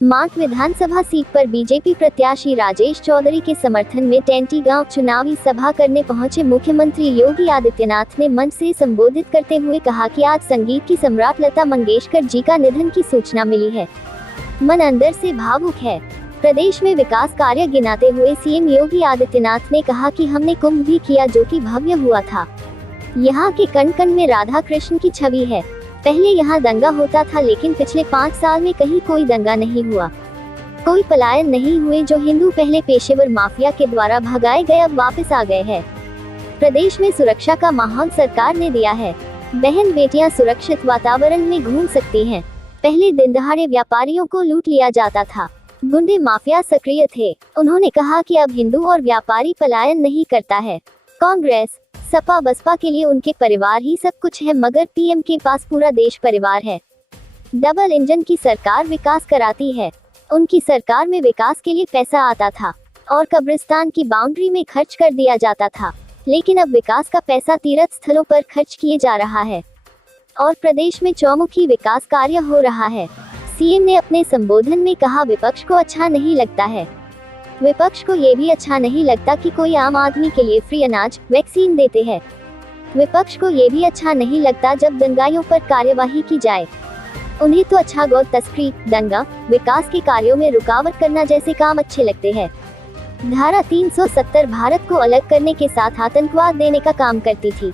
माट विधानसभा seat पर BJP प्रत्याशी राजेश चौधरी के समर्थन में टेंटी गांव चुनावी सभा करने पहुंचे मुख्यमंत्री योगी आदित्यनाथ ने मंच से संबोधित करते हुए कहा कि आज संगीत की सम्राट लता मंगेशकर जी का निधन की सूचना मिली है। मन अंदर से भावुक है। प्रदेश में विकास कार्य गिनाते हुए सीएम योगी आदित्यनाथ ने कहा कि हमने कुंभ भी किया जो कि भव्य हुआ था। यहाँ के कण कण में राधा कृष्ण की छवि है। पहले यहाँ दंगा होता था लेकिन पिछले 5 साल में कहीं कोई दंगा नहीं हुआ, कोई पलायन नहीं हुए। जो हिंदू पहले पेशेवर माफिया के द्वारा भगाए गए अब वापस आ गए हैं। प्रदेश में सुरक्षा का माहौल सरकार ने दिया है। बहन बेटियां सुरक्षित वातावरण में घूम सकती हैं। पहले दिन दहाड़े व्यापारियों को लूट लिया जाता था, गुंडे माफिया सक्रिय थे। उन्होंने कहा कि अब हिंदू और व्यापारी पलायन नहीं करता है। कांग्रेस सपा बसपा के लिए उनके परिवार ही सब कुछ है, मगर पीएम के पास पूरा देश परिवार है। डबल इंजन की सरकार विकास कराती है। उनकी सरकार में विकास के लिए पैसा आता था और कब्रिस्तान की बाउंड्री में खर्च कर दिया जाता था, लेकिन अब विकास का पैसा तीर्थ स्थलों पर खर्च किए जा रहा है और प्रदेश में चौमुखी विकास कार्य हो रहा है। सीएम ने अपने संबोधन में कहा, विपक्ष को अच्छा नहीं लगता है। विपक्ष को ये भी अच्छा नहीं लगता कि कोई आम आदमी के लिए फ्री अनाज वैक्सीन देते हैं। विपक्ष को ये भी अच्छा नहीं लगता जब दंगाइयों पर कार्यवाही की जाए। उन्हें तो अच्छा गौ तस्करी, दंगा, विकास के कार्यों में रुकावट करना जैसे काम अच्छे लगते हैं। धारा 370 भारत को अलग करने के साथ आतंकवाद देने का काम करती थी,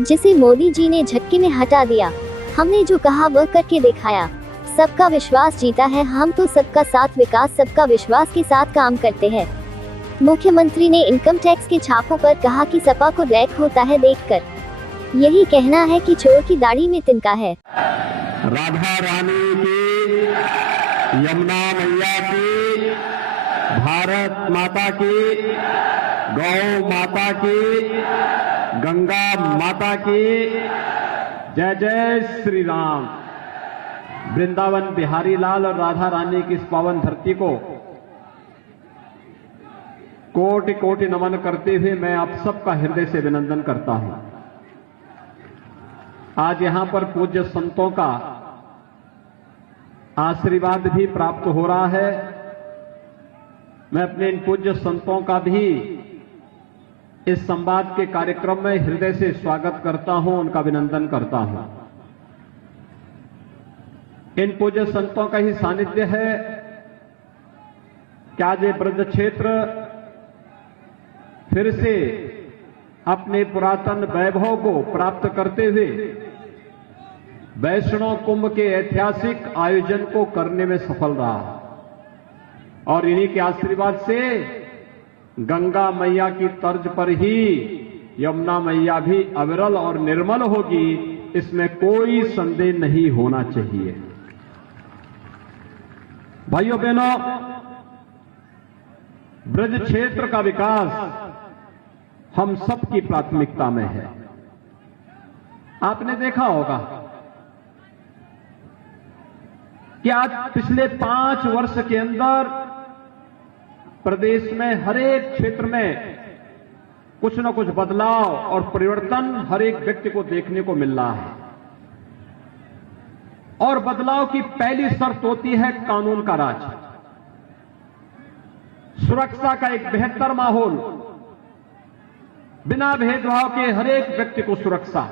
जिसे मोदी जी ने झटके में हटा दिया। हमने जो कहा वह करके दिखाया। सबका विश्वास जीता है। हम तो सबका साथ विकास सबका विश्वास के साथ काम करते हैं। मुख्यमंत्री ने इनकम टैक्स के छापों पर कहा कि सपा को रैक होता है देखकर। यही कहना है कि चोर की दाढ़ी में तिनका है। राधा रानी की, यमुना मैया की, भारत माता की, गौ माता की, गंगा माता की, जय जय श्री राम। वृंदावन बिहारी लाल और राधा रानी की इस पावन धरती को कोटि कोटि नमन करते हुए मैं आप सबका हृदय से अभिनंदन करता हूं। आज यहां पर पूज्य संतों का आशीर्वाद भी प्राप्त हो रहा है। मैं अपने इन पूज्य संतों का भी इस संवाद के कार्यक्रम में हृदय से स्वागत करता हूं, उनका अभिनंदन करता हूं। इन पूज्य संतों का ही सानिध्य है कि आज ये ब्रज क्षेत्र फिर से अपने पुरातन वैभव को प्राप्त करते हुए वैष्णव कुंभ के ऐतिहासिक आयोजन को करने में सफल रहा और इन्हीं के आशीर्वाद से गंगा मैया की तर्ज पर ही यमुना मैया भी अविरल और निर्मल होगी, इसमें कोई संदेह नहीं होना चाहिए। भाइयों बहनों, ब्रज क्षेत्र का विकास हम सबकी प्राथमिकता में है। आपने देखा होगा कि आज पिछले 5 वर्ष के अंदर प्रदेश में हर एक क्षेत्र में कुछ न कुछ बदलाव और परिवर्तन हर एक व्यक्ति को देखने को मिल रहा है और बदलाव की पहली शर्त होती है कानून का राज, सुरक्षा का एक बेहतर माहौल, बिना भेदभाव के हर एक व्यक्ति को सुरक्षा।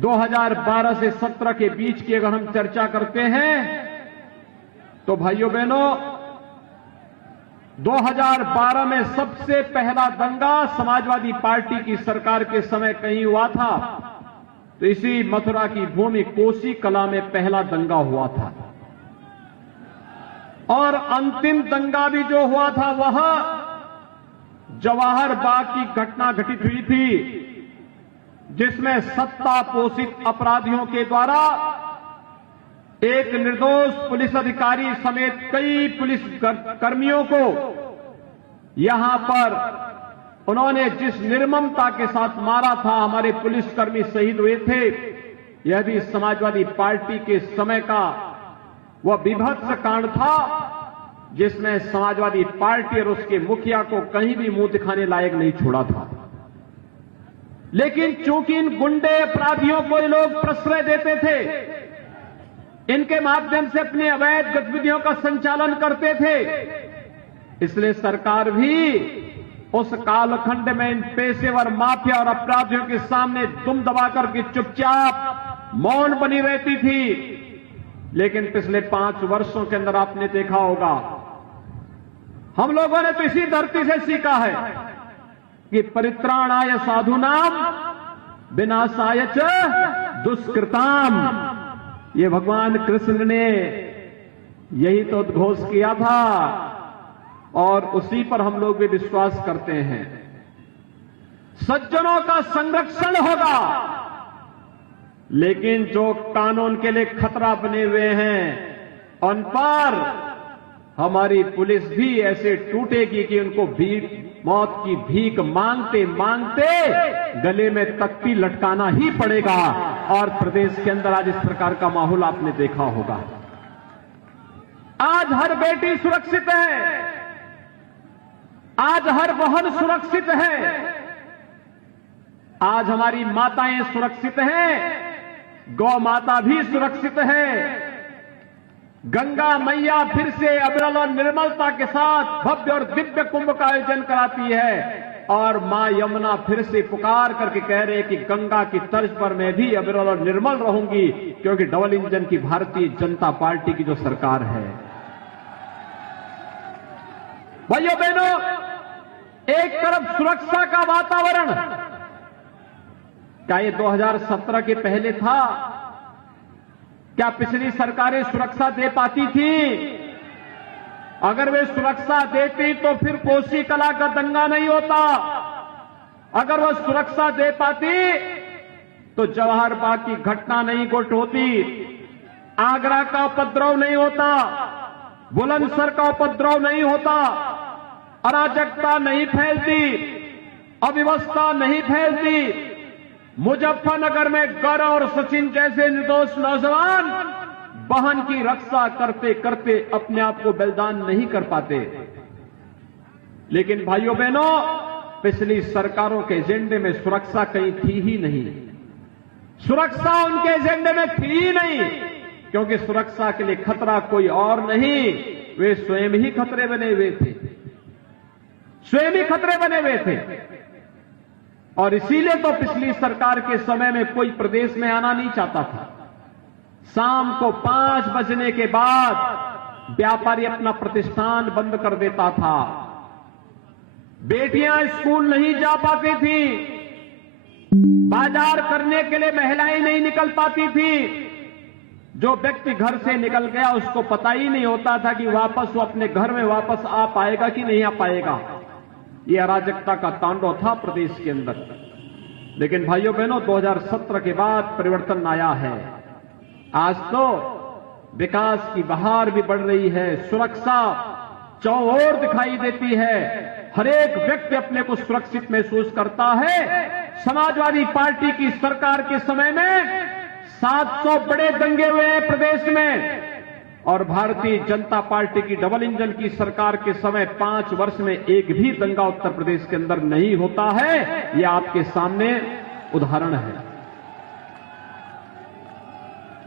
2012 से 17 के बीच की अगर हम चर्चा करते हैं तो भाइयों बहनों, 2012 में सबसे पहला दंगा समाजवादी पार्टी की सरकार के समय कहीं हुआ था, तो इसी मथुरा की भूमि कोसी कला में पहला दंगा हुआ था और अंतिम दंगा भी जो हुआ था वह जवाहर बाग की घटना घटित हुई थी, जिसमें सत्ता पोषित अपराधियों के द्वारा एक निर्दोष पुलिस अधिकारी समेत कई पुलिस कर्मियों को यहां पर उन्होंने जिस निर्ममता के साथ मारा था, हमारे पुलिसकर्मी शहीद हुए थे। यह भी समाजवादी पार्टी के समय का वह विभत्स कांड था जिसमें समाजवादी पार्टी और उसके मुखिया को कहीं भी मुंह दिखाने लायक नहीं छोड़ा था। लेकिन चूंकि इन गुंडे अपराधियों को ये लोग प्रश्रय देते थे, इनके माध्यम से अपनी अवैध गतिविधियों का संचालन करते थे। इसलिए सरकार भी उस कालखंड में इन पेशेवर माफिया और अपराधियों के सामने दुम दबाकर के चुपचाप मौन बनी रहती थी। लेकिन पिछले 5 वर्षों के अंदर आपने देखा होगा, हम लोगों ने तो इसी धरती से सीखा है कि परित्राणाय साधूनाम विनाशाय च दुष्कृताम। ये भगवान कृष्ण ने यही तो उद्घोष किया था और उसी पर हम लोग भी विश्वास करते हैं। सज्जनों का संरक्षण होगा, लेकिन जो कानून के लिए खतरा बने हुए हैं उन पर हमारी पुलिस भी ऐसे टूटेगी कि उनको मौत की भीख मांगते मांगते गले में तख्ती लटकाना ही पड़ेगा। और प्रदेश के अंदर आज इस प्रकार का माहौल आपने देखा होगा। आज हर बेटी सुरक्षित है, आज हर बहन सुरक्षित है, आज हमारी माताएं सुरक्षित हैं, गौ माता भी सुरक्षित है। गंगा मैया फिर से अविरल और निर्मलता के साथ भव्य और दिव्य कुंभ का आयोजन कराती है। और मां यमुना फिर से पुकार करके कह रहे कि गंगा की तर्ज पर मैं भी अविरल और निर्मल रहूंगी, क्योंकि डबल इंजन की भारतीय जनता पार्टी की जो सरकार है। भाइयों बहनों, एक तरफ सुरक्षा का वातावरण, क्या ये 2017 के पहले था? क्या पिछली सरकारें सुरक्षा दे पाती थी? अगर वे सुरक्षा देती तो फिर कोसी कला का दंगा नहीं होता। अगर वह सुरक्षा दे पाती तो जवाहर बाग की घटना नहीं घट होती, आगरा का उपद्रव नहीं होता, बुलंदशहर का उपद्रव नहीं होता, अराजकता नहीं फैलती, अव्यवस्था नहीं फैलती। मुजफ्फरनगर में गौरव और सचिन जैसे निर्दोष नौजवान बहन की रक्षा करते करते अपने आप को बलिदान नहीं कर पाते। लेकिन भाइयों बहनों, पिछली सरकारों के एजेंडे में सुरक्षा कहीं थी ही नहीं। सुरक्षा उनके एजेंडे में थी ही नहीं, क्योंकि सुरक्षा के लिए खतरा कोई और नहीं, वे स्वयं ही खतरे बने हुए थे, स्वयं ही खतरे बने हुए थे। और इसीलिए तो पिछली सरकार के समय में कोई प्रदेश में आना नहीं चाहता था। शाम को 5 बजने के बाद व्यापारी अपना प्रतिष्ठान बंद कर देता था, बेटियां स्कूल नहीं जा पाती थी, बाजार करने के लिए महिलाएं नहीं निकल पाती थी। जो व्यक्ति घर से निकल गया उसको पता ही नहीं होता था कि वापस वो अपने घर में वापस आ पाएगा कि नहीं आ पाएगा। ये अराजकता का तांडव था प्रदेश के अंदर। लेकिन भाइयों बहनों, 2017 के बाद परिवर्तन आया है। आज तो विकास की बहार भी बढ़ रही है, सुरक्षा चौओर दिखाई देती है, हर एक व्यक्ति अपने को सुरक्षित महसूस करता है। समाजवादी पार्टी की सरकार के समय में 700 बड़े दंगे हुए हैं प्रदेश में, और भारतीय जनता पार्टी की डबल इंजन की सरकार के समय 5 वर्ष में एक भी दंगा उत्तर प्रदेश के अंदर नहीं होता है। यह आपके सामने उदाहरण है।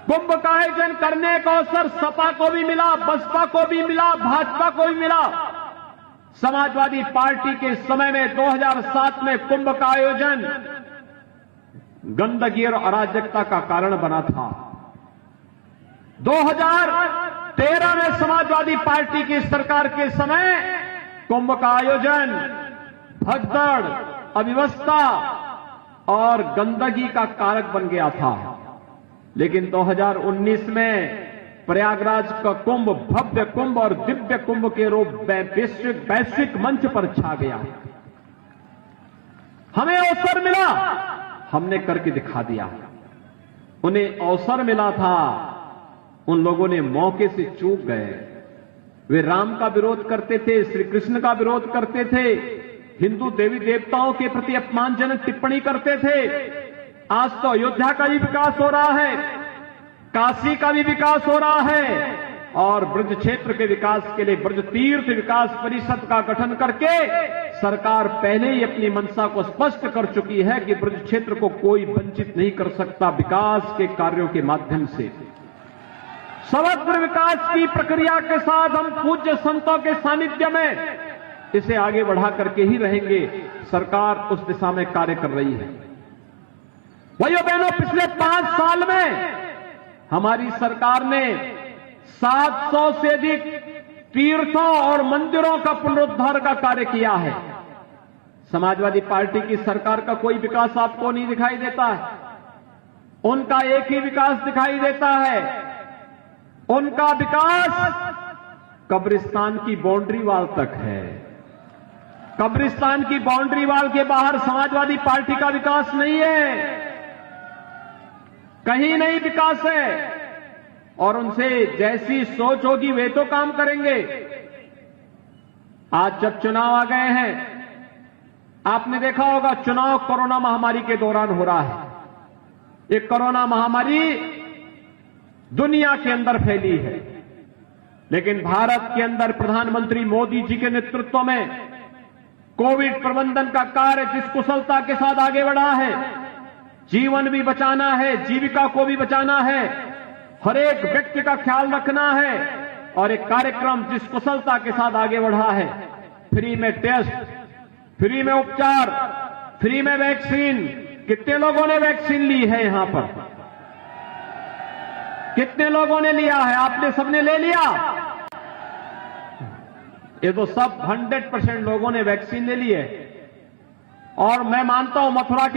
कुंभ का आयोजन करने का अवसर सपा को भी मिला, बसपा को भी मिला, भाजपा को भी मिला। समाजवादी पार्टी के समय में 2007 में कुंभ का आयोजन गंदगी और अराजकता का कारण बना था। 2013 में समाजवादी पार्टी की सरकार के समय कुंभ का आयोजन भगदड़, अव्यवस्था और गंदगी का कारक बन गया था। लेकिन 2019 में प्रयागराज का कुंभ भव्य कुंभ और दिव्य कुंभ के रूप में वैश्विक मंच पर छा गया। हमें अवसर मिला, हमने करके दिखा दिया। उन्हें अवसर मिला था, उन लोगों ने मौके से चूक गए। वे राम का विरोध करते थे, श्री कृष्ण का विरोध करते थे, हिंदू देवी देवताओं के प्रति अपमानजनक टिप्पणी करते थे। आज तो अयोध्या का भी विकास हो रहा है, काशी का भी विकास हो रहा है, और ब्रज क्षेत्र के विकास के लिए ब्रज तीर्थ विकास परिषद का गठन करके सरकार पहले ही अपनी मंशा को स्पष्ट कर चुकी है कि ब्रज क्षेत्र को कोई वंचित नहीं कर सकता विकास के कार्यों के माध्यम से। समग्र विकास की प्रक्रिया के साथ हम पूज्य संतों के सानिध्य में इसे आगे बढ़ा करके ही रहेंगे। सरकार उस दिशा में कार्य कर रही है। भाइयों बहनों, पिछले 5 साल में हमारी सरकार ने 700 से अधिक तीर्थों और मंदिरों का पुनरुद्धार का कार्य किया है। समाजवादी पार्टी की सरकार का कोई विकास आपको नहीं दिखाई देता है। उनका एक ही विकास दिखाई देता है, उनका विकास कब्रिस्तान की बाउंड्री वॉल तक है। कब्रिस्तान की बाउंड्री वॉल के बाहर समाजवादी पार्टी का विकास नहीं है, कहीं नहीं विकास है। और उनसे जैसी सोच होगी वे तो काम करेंगे। आज जब चुनाव आ गए हैं, आपने देखा होगा चुनाव कोरोना महामारी के दौरान हो रहा है। एक कोरोना महामारी दुनिया के अंदर फैली है, लेकिन भारत के अंदर प्रधानमंत्री मोदी जी के नेतृत्व में कोविड प्रबंधन का कार्य जिस कुशलता के साथ आगे बढ़ा है, जीवन भी बचाना है, जीविका को भी बचाना है, हर एक व्यक्ति का ख्याल रखना है, और एक कार्यक्रम जिस कुशलता के साथ आगे बढ़ा है, फ्री में टेस्ट, फ्री में उपचार, फ्री में वैक्सीन। कितने लोगों ने वैक्सीन ली है यहां पर? कितने लोगों ने लिया है? आपने सबने ले लिया? ये तो सब 100% लोगों ने वैक्सीन ले ली है। और मैं मानता हूं मथुरा के